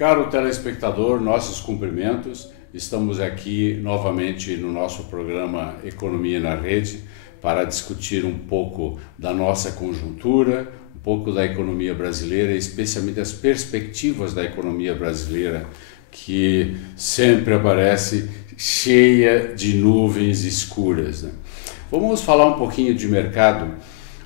Caro telespectador, nossos cumprimentos. Estamos aqui novamente no nosso programa Economia na Rede para discutir um pouco da nossa conjuntura, um pouco da economia brasileira, especialmente as perspectivas da economia brasileira, que sempre aparece cheia de nuvens escuras, né? Vamos falar um pouquinho de mercado.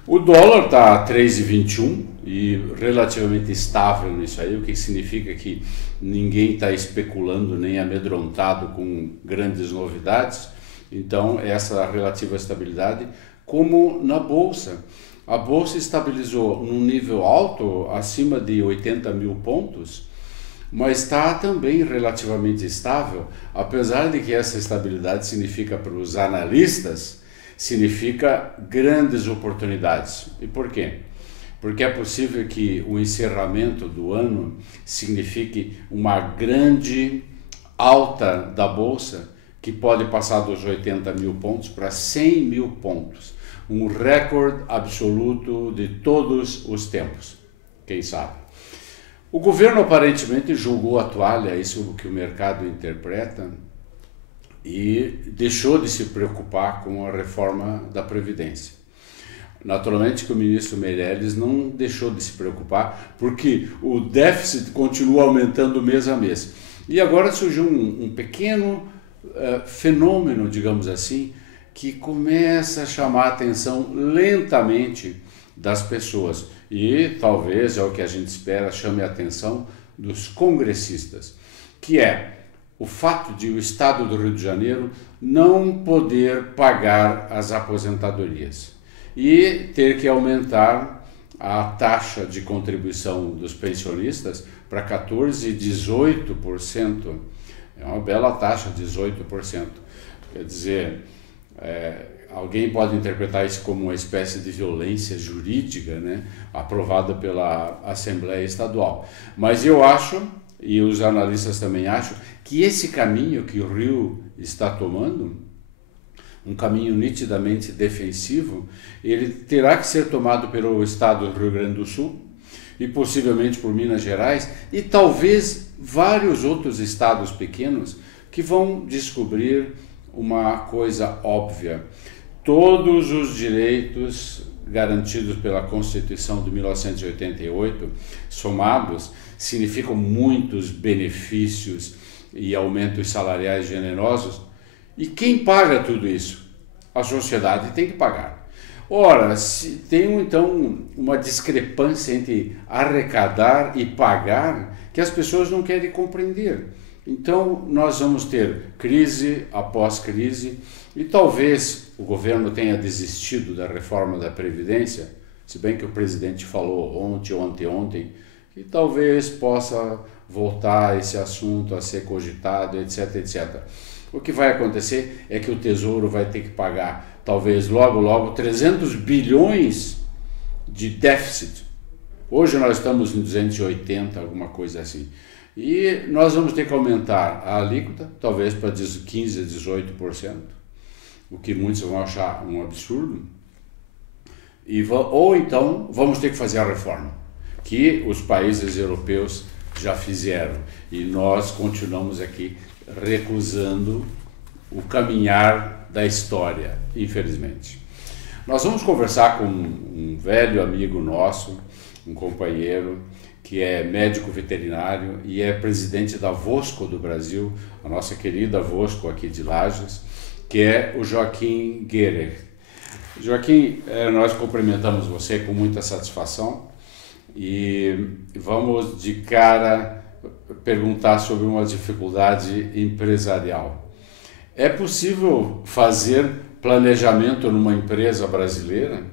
O dólar está a 3,21 e relativamente estável nisso aí, o que significa que ninguém está especulando nem amedrontado com grandes novidades. Então, essa relativa estabilidade, como na Bolsa. A Bolsa estabilizou num nível alto, acima de 80 mil pontos, mas está também relativamente estável, apesar de que essa estabilidade significa para os analistas, significa grandes oportunidades. E por quê? Porque é possível que o encerramento do ano signifique uma grande alta da Bolsa, que pode passar dos 80 mil pontos para 100 mil pontos. Um recorde absoluto de todos os tempos, quem sabe. O governo aparentemente jogou a toalha, isso é o que o mercado interpreta, e deixou de se preocupar com a reforma da Previdência. Naturalmente que o ministro Meirelles não deixou de se preocupar, porque o déficit continua aumentando mês a mês. E agora surgiu um pequeno fenômeno, digamos assim, que começa a chamar a atenção lentamente das pessoas. E talvez, é o que a gente espera, chame a atenção dos congressistas, que é o fato de o Estado do Rio de Janeiro não poder pagar as aposentadorias e ter que aumentar a taxa de contribuição dos pensionistas para 14% e 18%. É uma bela taxa, 18%. Quer dizer, alguém pode interpretar isso como uma espécie de violência jurídica, né, aprovada pela Assembleia Estadual. Mas eu acho, e os analistas também acham, que esse caminho que o Rio está tomando, um caminho nitidamente defensivo, ele terá que ser tomado pelo estado do Rio Grande do Sul e possivelmente por Minas Gerais e talvez vários outros estados pequenos que vão descobrir uma coisa óbvia. Todos os direitos garantidos pela Constituição de 1988, somados, significam muitos benefícios e aumentos salariais generosos. E quem paga tudo isso? A sociedade tem que pagar. Ora, se tem então uma discrepância entre arrecadar e pagar que as pessoas não querem compreender. Então, nós vamos ter crise após crise e talvez o governo tenha desistido da reforma da Previdência, se bem que o presidente falou ontem, que talvez possa voltar esse assunto a ser cogitado, etc, etc. O que vai acontecer é que o Tesouro vai ter que pagar, talvez logo, 300 bilhões de déficit. Hoje nós estamos em 280, alguma coisa assim. E nós vamos ter que aumentar a alíquota, talvez para 15% a 18%, o que muitos vão achar um absurdo. Ou então vamos ter que fazer a reforma, que os países europeus já fizeram. E nós continuamos aqui recusando o caminhar da história, infelizmente. Nós vamos conversar com um velho amigo nosso, um companheiro, que é médico veterinário e é presidente da Vosco do Brasil, a nossa querida Vosco aqui de Lages, que é o Joaquim Guerrer. Joaquim, nós cumprimentamos você com muita satisfação e vamos de cara perguntar sobre uma dificuldade empresarial. É possível fazer planejamento numa empresa brasileira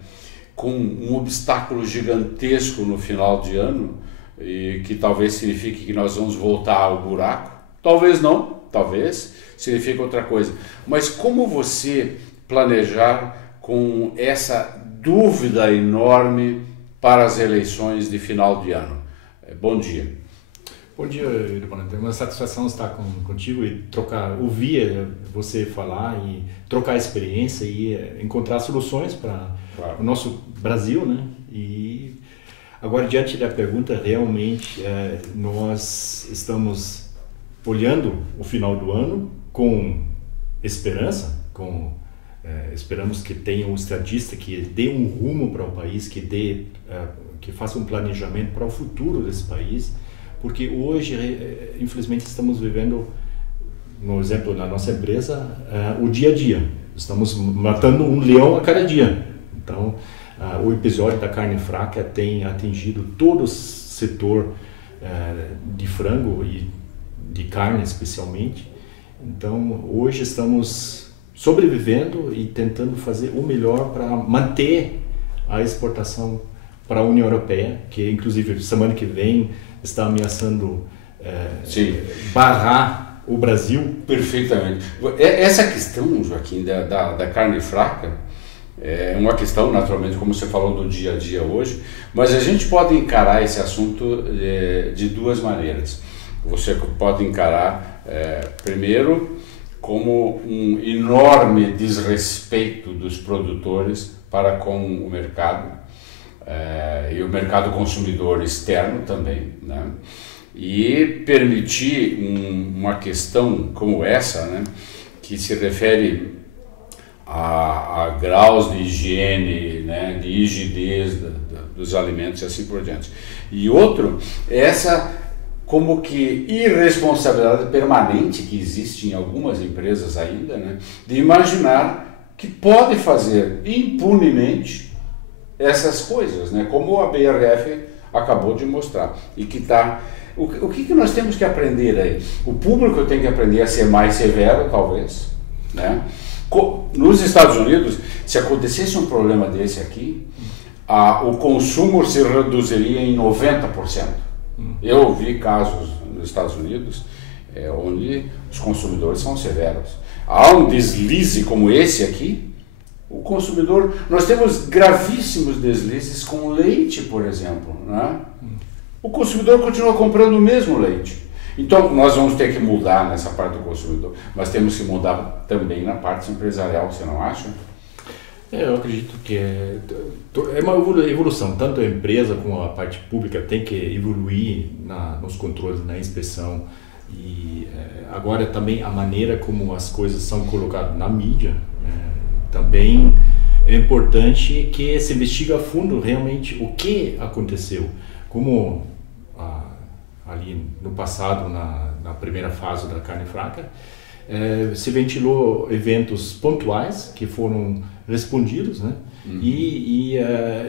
com um obstáculo gigantesco no final de ano e que talvez signifique que nós vamos voltar ao buraco? Talvez não, talvez signifique outra coisa. Mas como você planejar com essa dúvida enorme para as eleições de final de ano? Bom dia. Bom dia, Irmão. É uma satisfação estar contigo e ouvir você falar e trocar experiência e encontrar soluções para o nosso Brasil, né? E Agora, diante da pergunta, realmente nós estamos olhando o final do ano com esperança, esperamos que tenha um estadista que dê um rumo para o país, que faça um planejamento para o futuro desse país, porque hoje, infelizmente, estamos vivendo, no exemplo da nossa empresa, o dia a dia. Estamos matando um leão a cada dia. Então, o episódio da carne fraca tem atingido todo o setor de frango e de carne especialmente. Então, hoje estamos sobrevivendo e tentando fazer o melhor para manter a exportação para a União Europeia, que inclusive semana que vem está ameaçando barrar o Brasil. Perfeitamente. Essa questão, Joaquim, da carne fraca, é uma questão, naturalmente, como você falou, do dia a dia hoje, mas a gente pode encarar esse assunto de duas maneiras. Você pode encarar, primeiro, como um enorme desrespeito dos produtores para com o mercado, e o mercado consumidor externo também, né? E permitir uma questão como essa, né, que se refere a graus de higiene, né, de rigidez dos alimentos e assim por diante. E outro, essa como que irresponsabilidade permanente que existe em algumas empresas ainda, né, de imaginar que pode fazer impunemente essas coisas, né, como a BRF acabou de mostrar. E que está... O que nós temos que aprender aí? O público tem que aprender a ser mais severo, talvez, né? Nos Estados Unidos, se acontecesse um problema desse aqui, o consumo se reduziria em 90%. Eu vi casos nos Estados Unidos onde os consumidores são severos. Há um deslize como esse aqui, o consumidor... Nós temos gravíssimos deslizes com leite, por exemplo, né? O consumidor continua comprando o mesmo leite. Então, nós vamos ter que mudar nessa parte do consumidor, mas temos que mudar também na parte empresarial, você não acha? Eu acredito que é uma evolução. Tanto a empresa como a parte pública tem que evoluir nos controles, na inspeção. E agora também a maneira como as coisas são colocadas na mídia, também é importante que se investigue a fundo realmente o que aconteceu. Como ali no passado, na primeira fase da carne fraca, se ventilou eventos pontuais que foram respondidos, né? E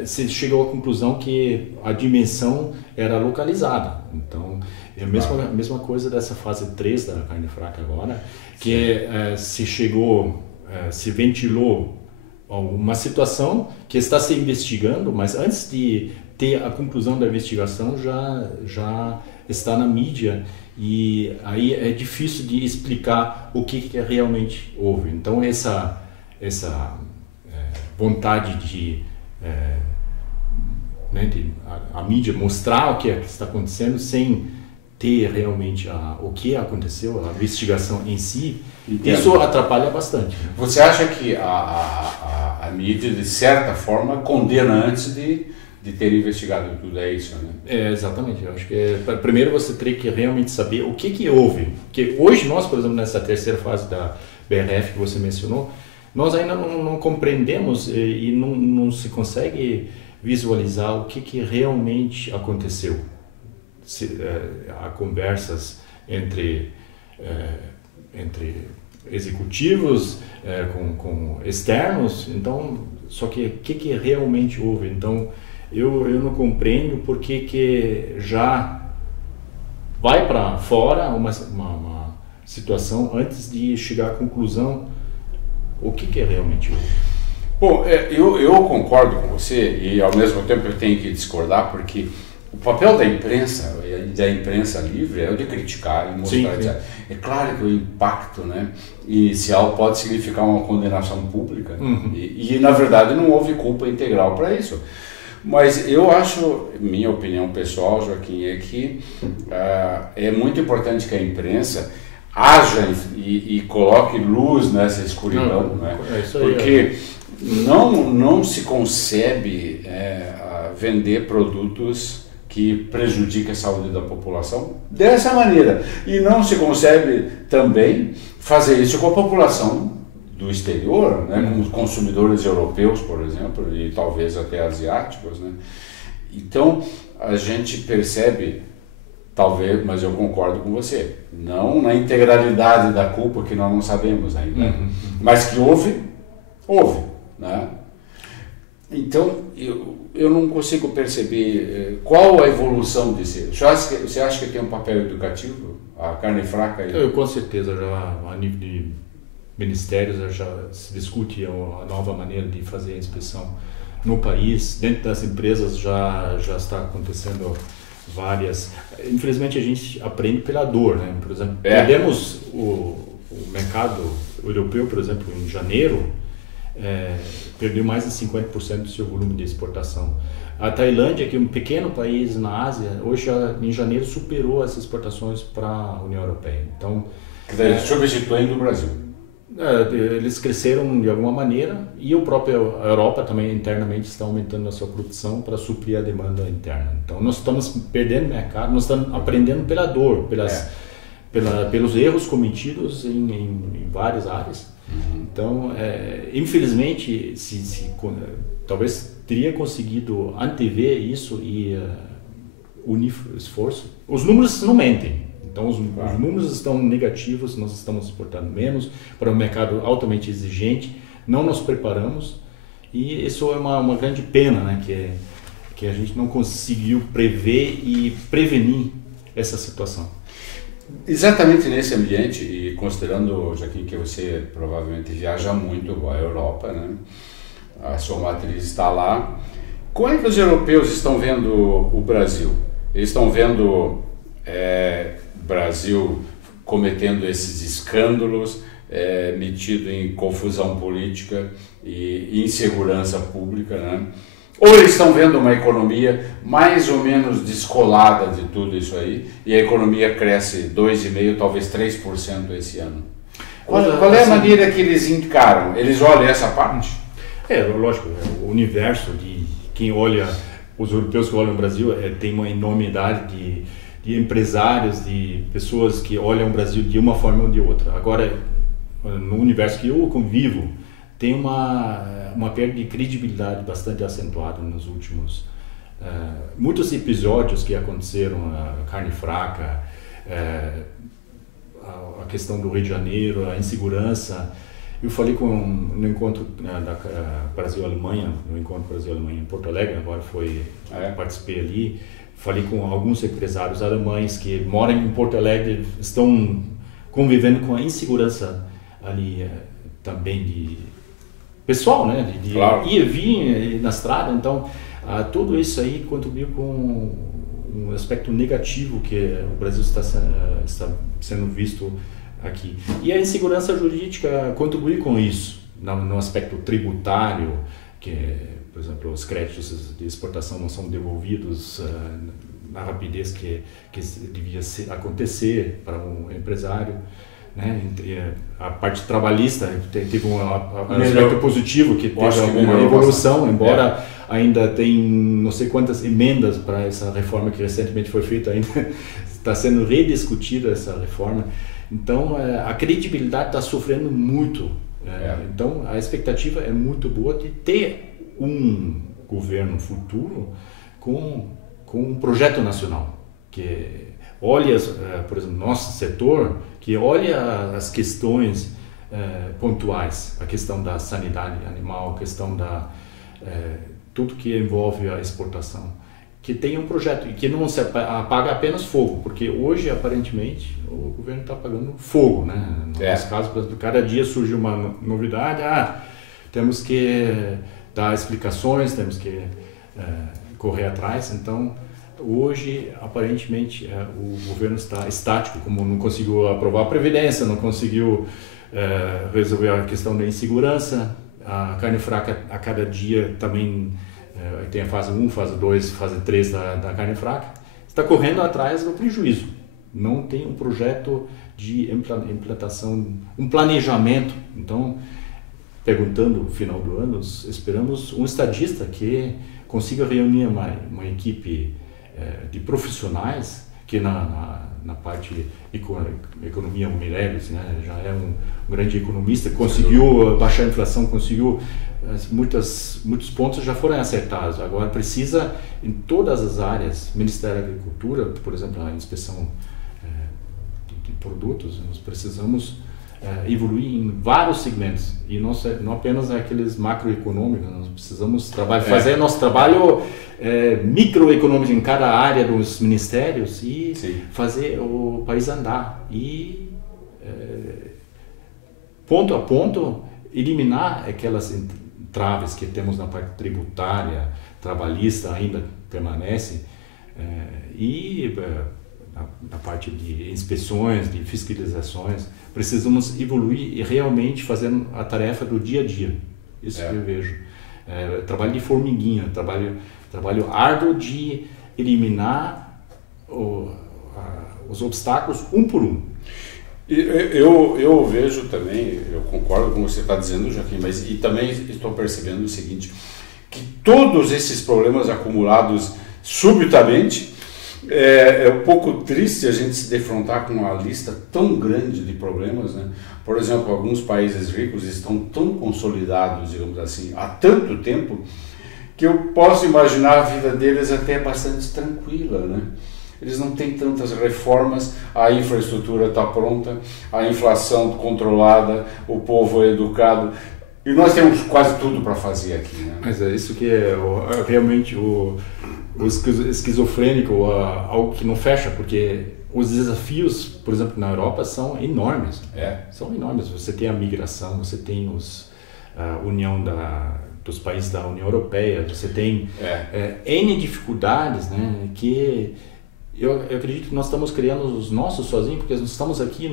se chegou à conclusão que a dimensão era localizada. Então, é a mesma coisa dessa fase 3 da carne fraca agora, que se ventilou uma situação que está se investigando, mas antes de ter a conclusão da investigação já está na mídia, e aí é difícil de explicar o que realmente houve. Então essa vontade de a mídia mostrar o que está acontecendo sem ter realmente o que aconteceu, a investigação em si, entendo. Isso atrapalha bastante. Né? Você acha que a mídia, de certa forma, condena antes de ter investigado tudo, é isso, né? Exatamente. Eu acho que primeiro você teria que realmente saber o que houve. Porque hoje nós, por exemplo, nessa terceira fase da BRF que você mencionou, nós ainda não compreendemos e não se consegue visualizar o que realmente aconteceu. Há conversas entre executivos com externos, então, só que o que realmente houve? Então, eu não compreendo porque que já vai para fora uma situação antes de chegar à conclusão o que realmente houve. Bom, eu concordo com você e ao mesmo tempo eu tenho que discordar, porque o papel da imprensa livre é o de criticar e mostrar. Sim. É claro que o impacto, né, inicial pode significar uma condenação pública, e na verdade não houve culpa integral para isso. Mas eu acho, minha opinião pessoal, Joaquim, é que é muito importante que a imprensa haja e coloque luz nessa escuridão, né? Porque não se concebe vender produtos que prejudicam a saúde da população dessa maneira. E não se consegue também fazer isso com a população do exterior, né, com os consumidores europeus, por exemplo, e talvez até asiáticos, né? Então, a gente percebe, talvez, mas eu concordo com você, não na integralidade da culpa, que nós não sabemos ainda, mas que houve, né? Então, eu não consigo perceber qual a evolução disso. Você acha que tem um papel educativo? A carne fraca? Eu, com certeza, já a nível de ministérios já se discute a nova maneira de fazer a inspeção no país. Dentro das empresas já está acontecendo várias. Infelizmente, a gente aprende pela dor, né? Por exemplo, perdemos o mercado europeu, por exemplo, em janeiro, perdeu mais de 50% do seu volume de exportação. A Tailândia, que é um pequeno país na Ásia, hoje em janeiro superou essas exportações para a União Europeia. Então, substituindo o Brasil. Eles cresceram de alguma maneira, e a Europa também internamente está aumentando a sua produção para suprir a demanda interna. Então nós estamos perdendo mercado, nós estamos aprendendo pela dor, pelos erros cometidos em várias áreas. Então, infelizmente, talvez teria conseguido antever isso e unir esforço. Os números não mentem. Então, os números estão negativos, nós estamos exportando menos para um mercado altamente exigente, não nos preparamos, e isso é uma grande pena, né, que a gente não conseguiu prever e prevenir essa situação. Exatamente nesse ambiente, e considerando, Joaquim, que você provavelmente viaja muito à Europa, né, a sua matriz está lá, como é que os europeus estão vendo o Brasil? Eles estão vendo Brasil cometendo esses escândalos, metido em confusão política e insegurança pública, né? Ou eles estão vendo uma economia mais ou menos descolada de tudo isso aí, e a economia cresce 2,5%, talvez 3% esse ano? Qual é a maneira que eles encaram? Eles olham essa parte? Lógico, o universo de quem olha, os europeus que olham o Brasil, tem uma enormidade de empresários, de pessoas que olham o Brasil de uma forma ou de outra. Agora, no universo que eu convivo, tem uma perda de credibilidade bastante acentuada nos últimos muitos episódios que aconteceram, a carne fraca, a questão do Rio de Janeiro, a insegurança. Eu falei no encontro da Brasil-Alemanha, no encontro Brasil-Alemanha em Porto Alegre, agora participei ali. Falei com alguns empresários alemães que moram em Porto Alegre, estão convivendo com a insegurança ali também de pessoal, né? De ir e vir na estrada. Então, tudo isso aí contribuiu com um aspecto negativo que o Brasil está sendo visto aqui. E a insegurança jurídica contribui com isso, no aspecto tributário, que, por exemplo, os créditos de exportação não são devolvidos na rapidez que devia acontecer para um empresário, né? A parte trabalhista teve um aspecto positivo, que teve alguma evolução, embora ainda tem não sei quantas emendas para essa reforma que recentemente foi feita, ainda está sendo rediscutida essa reforma. Então, a credibilidade está sofrendo muito. Então, a expectativa é muito boa de ter um governo futuro com um projeto nacional, que olha, por exemplo, nosso setor, que olha as questões pontuais, a questão da sanidade animal, a questão da tudo que envolve a exportação, que tenha um projeto e que não se apaga apenas fogo, porque hoje, aparentemente, o governo está apagando fogo, né? No nosso caso, por exemplo, cada dia surge uma novidade, temos que dar explicações, temos que correr atrás. Então, hoje, aparentemente, o governo está estático, como não conseguiu aprovar a Previdência, não conseguiu resolver a questão da insegurança, a carne fraca a cada dia também tem a fase 1, fase 2, fase 3 da carne fraca, está correndo atrás do prejuízo. Não tem um projeto de implantação, um planejamento. Então, perguntando no final do ano, esperamos um estadista que consiga reunir uma equipe de profissionais que na parte de economia, o Meirelles, né, já é um grande economista, conseguiu baixar a inflação, conseguiu muitos pontos já foram acertados. Agora precisa, em todas as áreas, Ministério da Agricultura, por exemplo, a inspeção de produtos, nós precisamos evoluir em vários segmentos e não apenas aqueles macroeconômicos. Nós precisamos fazer nosso trabalho microeconômico em cada área dos ministérios e fazer o país andar e ponto a ponto eliminar aquelas traves que temos na parte tributária, trabalhista ainda permanece e na parte de inspeções, de fiscalizações. Precisamos evoluir e realmente fazer a tarefa do dia a dia. Isso que eu vejo. Trabalho de formiguinha, trabalho árduo de eliminar os obstáculos um por um. Eu vejo também, eu concordo com o que você está dizendo, Joaquim, mas e também estou percebendo o seguinte, que todos esses problemas acumulados subitamente, é um pouco triste a gente se defrontar com uma lista tão grande de problemas, né? Por exemplo, alguns países ricos estão tão consolidados, digamos assim, há tanto tempo, que eu posso imaginar a vida deles até bastante tranquila, né? Eles não têm tantas reformas, a infraestrutura está pronta, a inflação controlada, o povo é educado, e nós temos quase tudo para fazer aqui, né? Mas é isso que é realmente o esquizofrênico, algo que não fecha, porque os desafios, por exemplo, na Europa são enormes. São enormes. Você tem a migração, você tem a união dos países da União Europeia, você tem N dificuldades, né, que eu acredito que nós estamos criando os nossos sozinhos, porque nós estamos aqui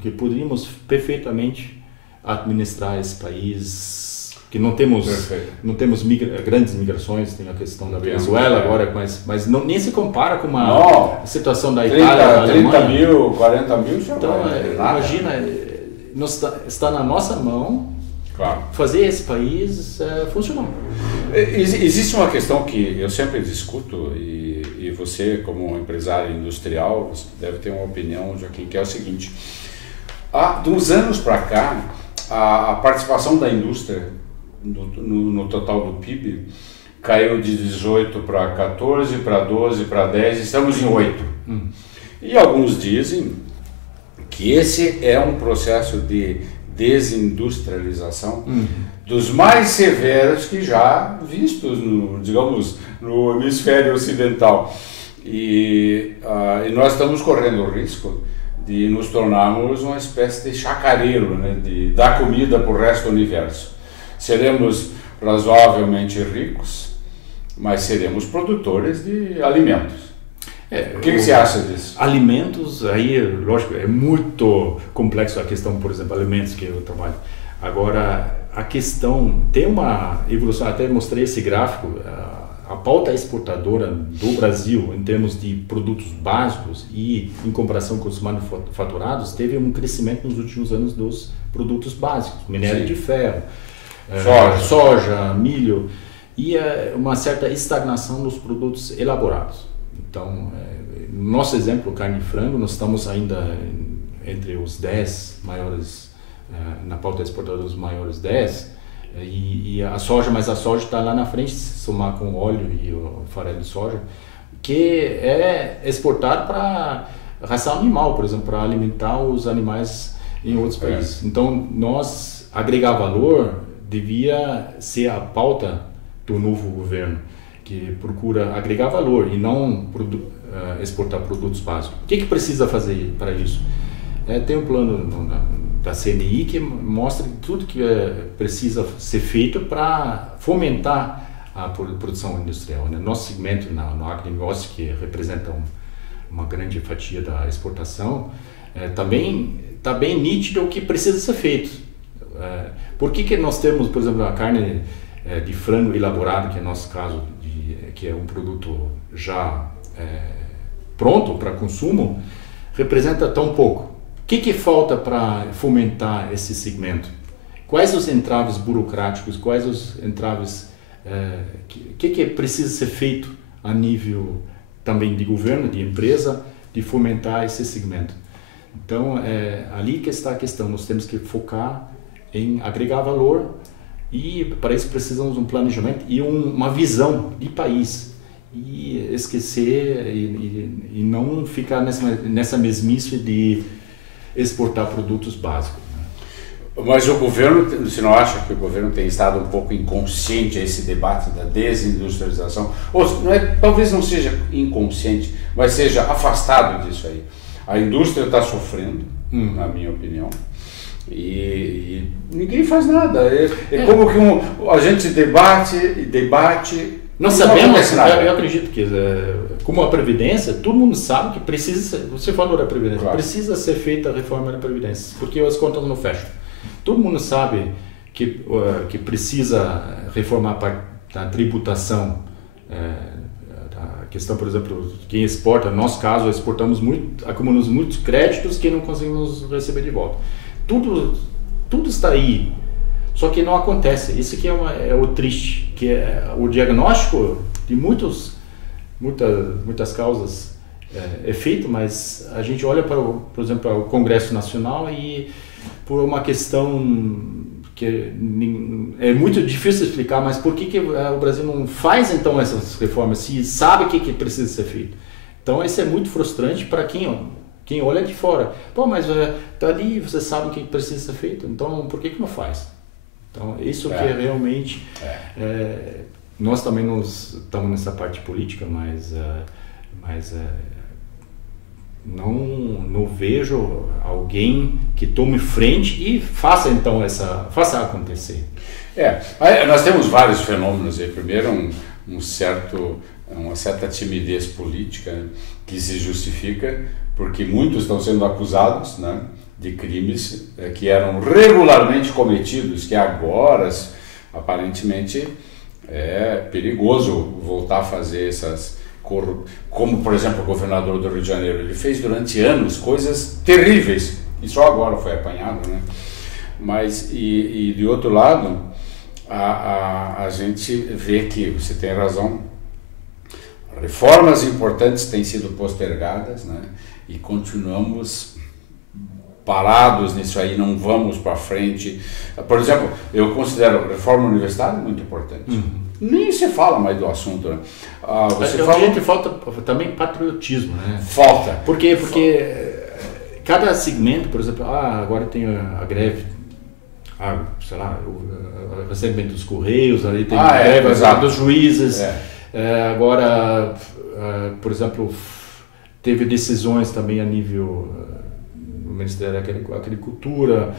que poderíamos perfeitamente administrar esse país, que não temos grandes migrações, tem a questão da Venezuela agora, mas nem se compara com uma situação da Itália, da Alemanha. 30 mil, 40 mil, então, imagina, está na nossa mão fazer esse país funcionar. Existe uma questão que eu sempre discuto, e você, como empresário industrial, você deve ter uma opinião, Joaquim, que é o seguinte: de uns anos para cá, a participação da indústria no total do PIB caiu de 18 para 14, para 12, para 10, estamos em 8. E alguns dizem que esse é um processo de desindustrialização dos mais severos que já vistos no hemisfério ocidental. E nós estamos correndo o risco de nos tornarmos uma espécie de chacareiro, né, de dar comida para o resto do universo. Seremos razoavelmente ricos, mas seremos produtores de alimentos. O que você acha disso? Alimentos, aí, lógico, é muito complexo a questão, por exemplo, alimentos que eu trabalho. Agora, a questão, tem uma evolução, até mostrei esse gráfico, a pauta exportadora do Brasil, em termos de produtos básicos e em comparação com os manufaturados, teve um crescimento nos últimos anos dos produtos básicos, minério de ferro, soja, milho, e uma certa estagnação dos produtos elaborados. Então, no nosso exemplo, carne e frango, nós estamos ainda entre os 10 maiores, na pauta exportadora dos maiores 10, e a soja, mas a soja está lá na frente, se somar com o óleo e o farelo de soja, que é exportado para ração animal, por exemplo, para alimentar os animais em outros países. Então, nós agregar valor devia ser a pauta do novo governo, que procura agregar valor e não exportar produtos básicos. O que precisa fazer para isso? Tem um plano da CNI que mostra tudo que precisa ser feito para fomentar a produção industrial, né? Nosso segmento no agronegócio, que representa uma grande fatia da exportação, também está bem nítido o que precisa ser feito. Por que nós temos, por exemplo, a carne de frango elaborado, que é nosso caso, que é um produto já pronto para consumo, representa tão pouco? O que falta para fomentar esse segmento? quais os entraves burocráticos, quais os entraves, que precisa ser feito a nível também de governo, de empresa, de fomentar esse segmento. Então, é ali que está a questão, nós temos que focar em agregar valor e para isso precisamos de um planejamento e uma visão de país e esquecer e não ficar nessa mesmice de exportar produtos básicos. Mas o governo, você não acha que o governo tem estado um pouco inconsciente a esse debate da desindustrialização? Ou talvez não seja inconsciente, mas seja afastado disso aí. A indústria está sofrendo, na minha opinião, e ninguém faz nada. Como que a gente debate. Nós sabemos, eu acredito que, como a Previdência, todo mundo sabe que precisa, você falou da Previdência, claro, precisa ser feita a reforma da Previdência, porque as contas não fecham. Todo mundo sabe que precisa reformar a parte da tributação, a questão, por exemplo, quem exporta, no nosso caso, exportamos acumulamos muitos créditos que não conseguimos receber de volta. Tudo está aí, só que não acontece. Isso que é o triste, que é o diagnóstico de muitas causas é feito, mas a gente olha para, por exemplo, para o Congresso Nacional e por uma questão que é muito difícil explicar, mas por que o Brasil não faz então essas reformas se sabe que precisa ser feito? Então isso é muito frustrante para quem olha de fora. Pô, mas tá ali, você sabe o que precisa ser feito, então por que não faz? Então isso que é realmente nós também estamos nessa parte política, mas não vejo alguém que tome frente e faça então faça acontecer. Nós temos vários fenômenos aí. Primeiro, uma certa timidez política, né, que se justifica porque muitos estão sendo acusados, né, de crimes que eram regularmente cometidos, que agora aparentemente é perigoso voltar a fazer como, por exemplo, o governador do Rio de Janeiro, ele fez durante anos coisas terríveis e só agora foi apanhado, né? Mas, e de outro lado, a gente vê que, você tem razão, reformas importantes têm sido postergadas, né? E continuamos parados nisso aí, não vamos para frente. Por exemplo, eu considero a reforma universitária muito importante. Nem se fala mais do assunto, né? Gente, falta também patriotismo, né? Falta. Porque cada segmento, por exemplo, agora tem a greve, sei lá, o recebimento dos Correios, ali tem a greve dos juízes. Agora, por exemplo, teve decisões também a nível do Ministério da Agricultura.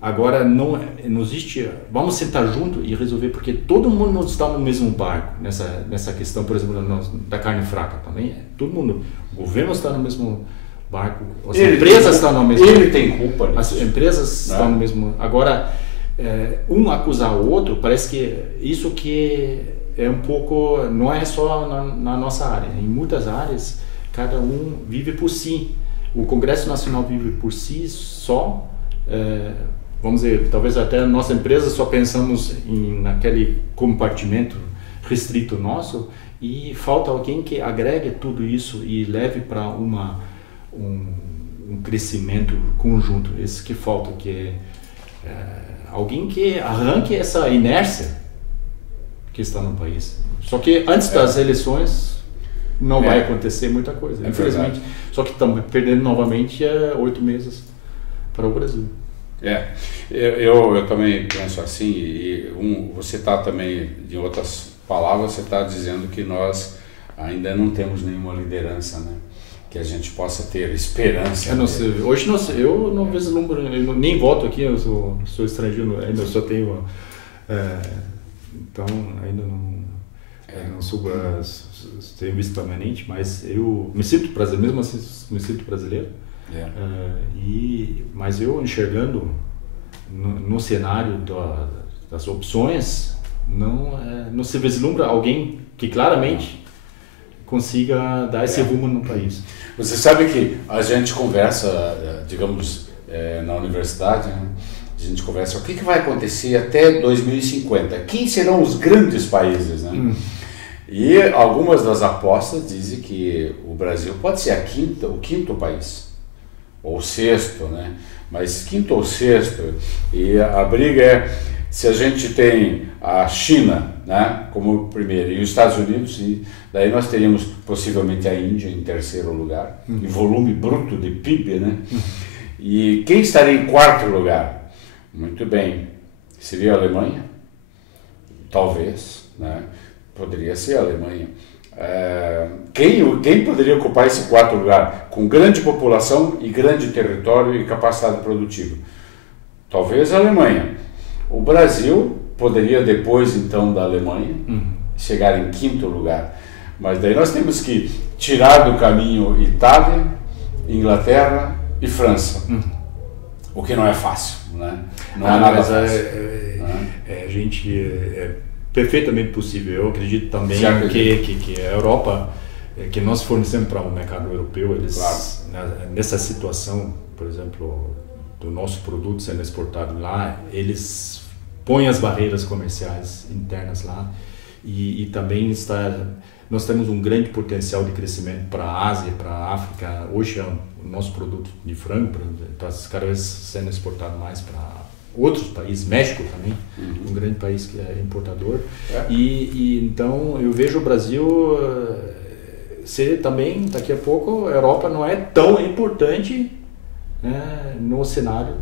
Agora não existe, vamos sentar junto e resolver, porque todo mundo não está no mesmo barco nessa questão, por exemplo, da carne fraca também. Todo mundo, o governo está no mesmo barco, as empresas estão no mesmo barco. Ele tem culpa nisso. As empresas estão no mesmo. Agora, um acusar o outro, parece que isso que é um pouco, não é só na nossa área, em muitas áreas, cada um vive por si. O Congresso Nacional vive por si só. Vamos dizer, talvez até a nossa empresa só pensamos naquele compartimento restrito nosso e falta alguém que agregue tudo isso e leve para um crescimento conjunto. Esse que falta, que é alguém que arranque essa inércia que está no país. Só que antes das eleições não vai acontecer muita coisa, infelizmente. Verdade. Só que estamos perdendo novamente 8 meses para o Brasil. Eu também penso assim, e você está também, em outras palavras, você está dizendo que nós ainda não temos nenhuma liderança, né? Que a gente possa ter esperança. Hoje eu não vislumbro, eu nem voto aqui, eu sou estrangeiro, ainda só tenho, então ainda não sou tenho visto permanente, mas eu me sinto brasileiro, mesmo assim me sinto brasileiro. Mas eu enxergando no cenário das opções, não se vislumbra alguém que claramente consiga dar esse rumo no país. Você sabe que a gente conversa, digamos, na universidade, né? A a gente conversa o que vai acontecer até 2050, quem serão os grandes países, né? E algumas das apostas dizem que o Brasil pode ser o quinto país, ou o sexto, né? Mas quinto ou sexto, e a briga é se a gente tem a China, né, como primeiro, e os Estados Unidos, e daí nós teríamos possivelmente a Índia em terceiro lugar, em volume bruto de PIB, né? E quem estaria em quarto lugar? Muito bem, seria a Alemanha? Talvez, né? Poderia ser a Alemanha. Quem poderia ocupar esse quarto lugar? Com grande população e grande território e capacidade produtiva? Talvez a Alemanha. O Brasil poderia, depois então da Alemanha, chegar em quinto lugar. Mas daí nós temos que tirar do caminho Itália, Inglaterra e França. O que não é fácil, né? Não é nada fácil. É perfeitamente possível. Eu acredito também que a Europa, que nós fornecemos para o mercado europeu, eles, nessa situação, por exemplo, do nosso produto sendo exportado lá, eles põem as barreiras comerciais internas lá e também nós temos um grande potencial de crescimento para a Ásia, para a África. Hoje o nosso produto de frango está cada vez sendo exportado mais para outros países, México também, um grande país que é importador. E então eu vejo o Brasil ser também, daqui a pouco, a Europa não é tão importante, né, no cenário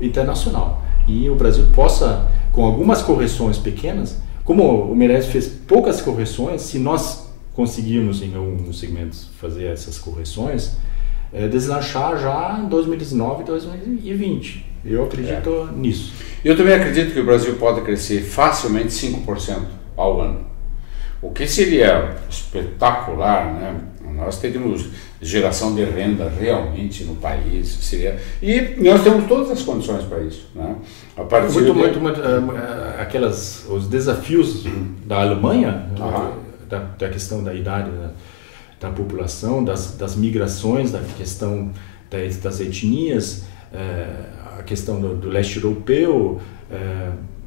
internacional. E o Brasil possa, com algumas correções pequenas, como o Meirelles fez poucas correções, se nós conseguirmos em alguns segmentos fazer essas correções, deslanchar já em 2019 e 2020. Eu acredito nisso. Eu também acredito que o Brasil pode crescer facilmente 5% ao ano. O que seria espetacular, né? Nós teríamos geração de renda realmente no país, e nós temos todas as condições para isso, né? A partir os desafios da Alemanha, da questão da idade da população, das migrações, da questão das etnias, a questão do leste europeu,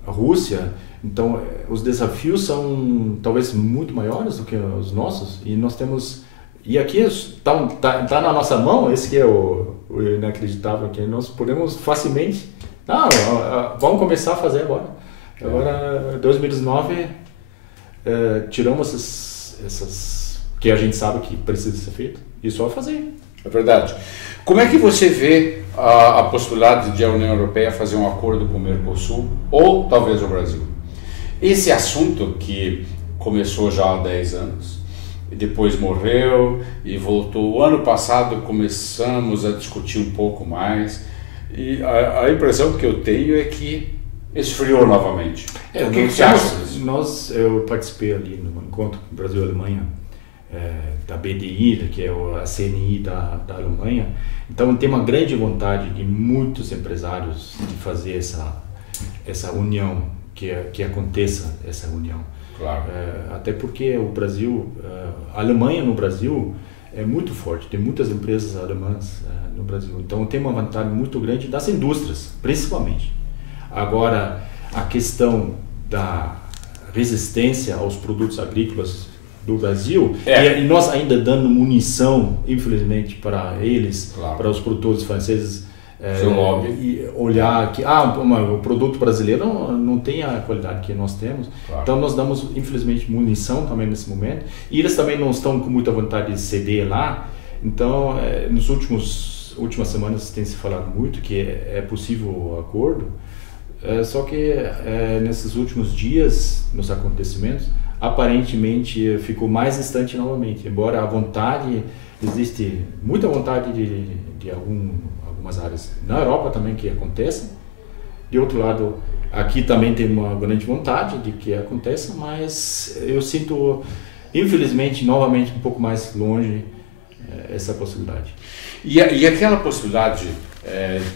a Rússia. Então, os desafios são talvez muito maiores do que os nossos, e nós temos, e aqui tá na nossa mão, esse que é o inacreditável, que nós podemos facilmente, vamos começar a fazer agora. Agora, 2019, tiramos essas que a gente sabe que precisa ser feito, e só fazer. É verdade. Como é que você vê a possibilidade de a União Europeia fazer um acordo com o Mercosul, ou talvez o Brasil? Esse assunto que começou já há 10 anos, e depois morreu e voltou. O ano passado começamos a discutir um pouco mais, e a impressão que eu tenho é que esfriou novamente. O que você acha disso? Eu participei ali no encontro Brasil e Alemanha, da BDI, que é a CNI da Alemanha. Então tem uma grande vontade de muitos empresários de fazer essa união, que aconteça essa união. Claro. Até porque o Brasil, a Alemanha no Brasil é muito forte, tem muitas empresas alemãs no Brasil. Então tem uma vantagem muito grande das indústrias, principalmente. Agora, a questão da resistência aos produtos agrícolas do Brasil, e nós ainda dando munição, infelizmente, para eles, para os produtores franceses, e olhar que o produto brasileiro não tem a qualidade que nós temos. Então nós damos, infelizmente, munição também nesse momento, e eles também não estão com muita vontade de ceder lá. Então nos últimas semanas tem se falado muito que é possível o acordo, só que nesses últimos dias, nos acontecimentos, aparentemente ficou mais distante novamente, embora a vontade, existe muita vontade de algumas áreas na Europa também que acontecem. De outro lado, aqui também tem uma grande vontade de que aconteça, mas eu sinto, infelizmente, novamente um pouco mais longe essa possibilidade. E aquela possibilidade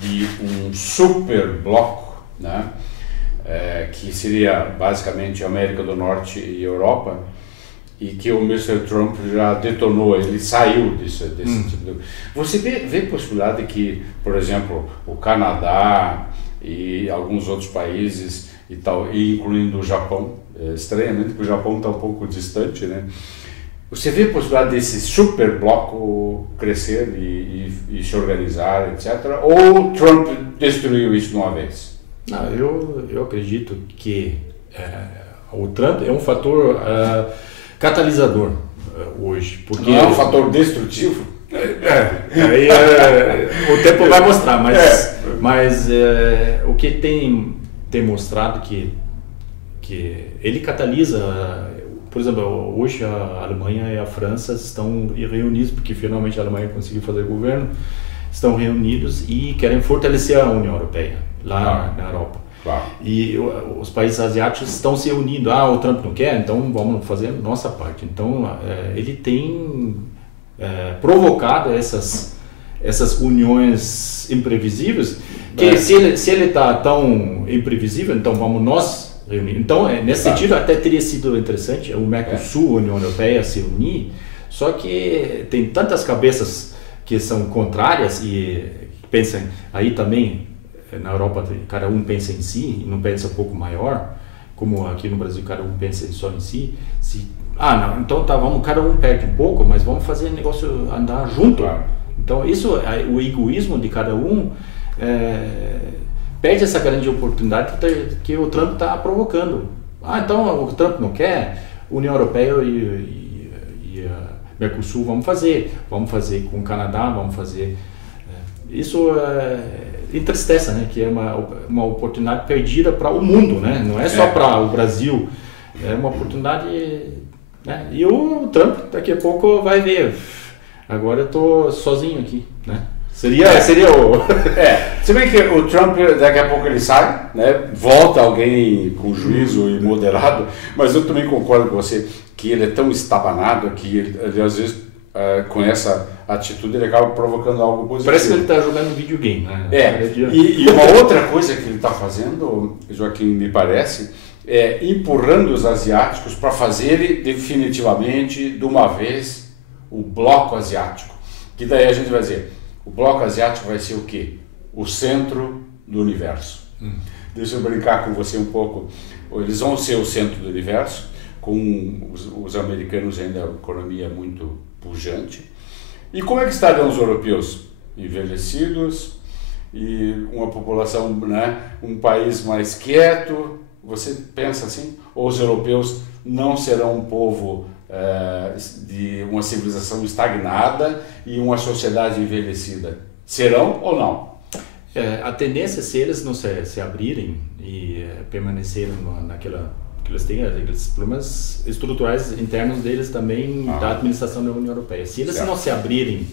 de um super bloco, né? Que seria basicamente América do Norte e Europa, e que o Mr. Trump já detonou, ele saiu desse tipo de... Você vê possibilidade que, por exemplo, o Canadá e alguns outros países e tal, e incluindo o Japão, estranhamente, porque o Japão está um pouco distante, né? Você vê a possibilidade desse super bloco crescer e se organizar, etc., ou Trump destruiu isso de uma vez? Não, eu acredito que o Trump é um fator catalisador hoje. Porque não é um fator destrutivo? Aí o tempo vai mostrar, mas o que tem mostrado que ele catalisa, por exemplo, hoje a Alemanha e a França estão reunidos, porque finalmente a Alemanha conseguiu fazer governo, estão reunidos e querem fortalecer a União Europeia lá na Europa. Claro. E os países asiáticos estão se unindo. O Trump não quer, então vamos fazer a nossa parte. Então ele tem provocado essas uniões imprevisíveis, que se ele está tão imprevisível, então vamos nós reunir. Então, nesse sentido, até teria sido interessante o Mercosul, a União Europeia, se unir, só que tem tantas cabeças que são contrárias e pensam, aí também, na Europa, cada um pensa em si e não pensa um pouco maior, como aqui no Brasil, cada um pensa só em si. Não, então vamos, cada um perde um pouco, mas vamos fazer o negócio andar junto. Claro. Então isso, o egoísmo de cada um perde essa grande oportunidade que o Trump está provocando. Então o Trump não quer, União Europeia e Mercosul vamos fazer com o Canadá, vamos fazer. Isso entristece, né? Que é uma oportunidade perdida para o mundo, né? Não é só para o Brasil, é uma oportunidade, né? E o Trump daqui a pouco vai ver. Agora eu tô sozinho aqui, né? Seria o... Se bem que o Trump, daqui a pouco ele sai, né? Volta alguém com juízo e moderado, mas eu também concordo com você que ele é tão estabanado que ele às vezes, com essa atitude, ele acaba provocando algo positivo. Parece que ele está jogando videogame, né? E uma outra coisa que ele está fazendo, Joaquim, me parece, é empurrando os asiáticos para fazerem definitivamente, de uma vez, o bloco asiático. Que daí a gente vai dizer, o bloco asiático vai ser o quê? O centro do universo. Deixa eu brincar com você um pouco. Eles vão ser o centro do universo, com os americanos ainda a economia muito pujante. E como é que estariam os europeus? Envelhecidos e uma população, né, um país mais quieto. Você pensa assim? Ou os europeus não serão um povo de uma civilização estagnada e uma sociedade envelhecida? Serão ou não? A tendência é se eles não se abrirem e permanecerem naquela que eles têm, aqueles problemas estruturais internos deles também da administração da União Europeia. Se eles não se abrirem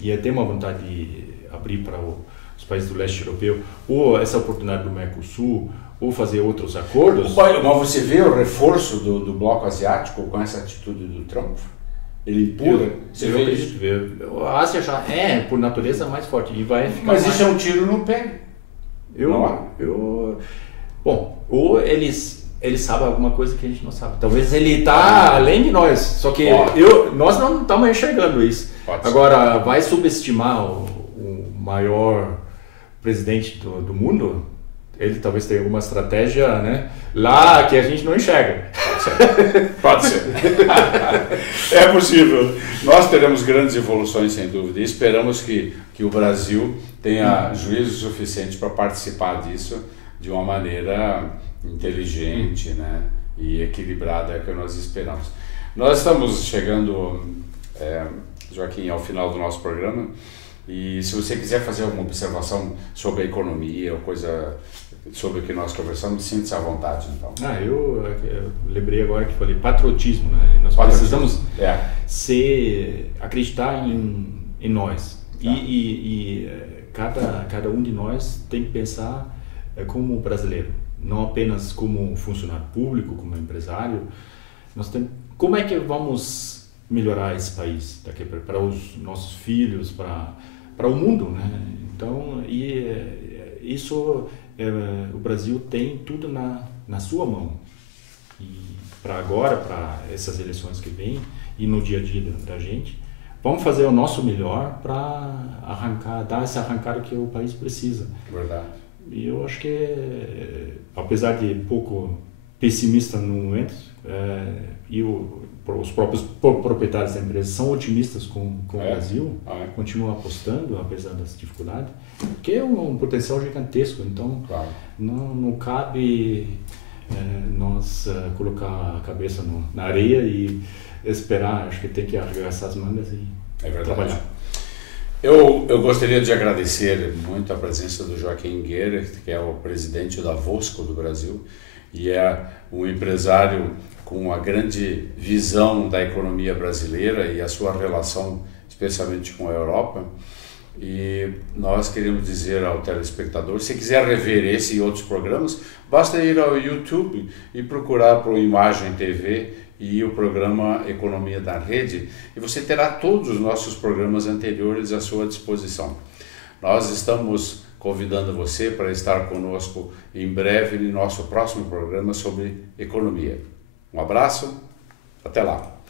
e ter uma vontade de abrir para os países do leste europeu, ou essa oportunidade do Mercosul, ou fazer outros acordos... Mas você vê o reforço do bloco asiático com essa atitude do Trump? Ele empurra? Eu acredito. A Ásia já é, por natureza, mais forte. E vai ficar mas isso é um tiro no pé. Bom, ou eles sabem alguma coisa que a gente não sabe. Talvez ele está além de nós, só que nós não estamos enxergando isso. Agora, vai subestimar o maior presidente do mundo? Ele talvez tenha alguma estratégia, né, lá que a gente não enxerga. Pode ser. É possível. Nós teremos grandes evoluções, sem dúvida, e esperamos que o Brasil tenha juízo suficiente para participar disso de uma maneira inteligente, né, e equilibrada, que nós esperamos. Nós estamos chegando, Joaquim, ao final do nosso programa, e se você quiser fazer alguma observação sobre a economia ou coisa sobre o que nós conversamos, sinta-se à vontade, então. Eu lembrei agora que falei patriotismo, né? Nós precisamos acreditar em nós. E cada um de nós tem que pensar como brasileiro, não apenas como funcionário público, como empresário. Como é que vamos melhorar esse país daqui para os nossos filhos, para o mundo, né? Então, isso o Brasil tem tudo na sua mão. E para agora, para essas eleições que vêm e no dia a dia da gente, vamos fazer o nosso melhor para dar essa arrancada que o país precisa. Verdade. E eu acho que, apesar de pouco pessimista no momento, os próprios proprietários da empresa são otimistas com o Brasil, continuam apostando, apesar das dificuldades, porque é um potencial gigantesco. Então, não cabe nós colocar a cabeça na areia e esperar. Acho que tem que arregaçar as mangas e trabalhar. Eu gostaria de agradecer muito a presença do Joaquim Gehret, que é o presidente da Vosco do Brasil e é um empresário com uma grande visão da economia brasileira e a sua relação especialmente com a Europa. E nós queremos dizer ao telespectador, se quiser rever esse e outros programas, basta ir ao YouTube e procurar por Imagem TV e o programa Economia na Rede, e você terá todos os nossos programas anteriores à sua disposição. Nós estamos convidando você para estar conosco em breve no nosso próximo programa sobre economia. Um abraço, até lá!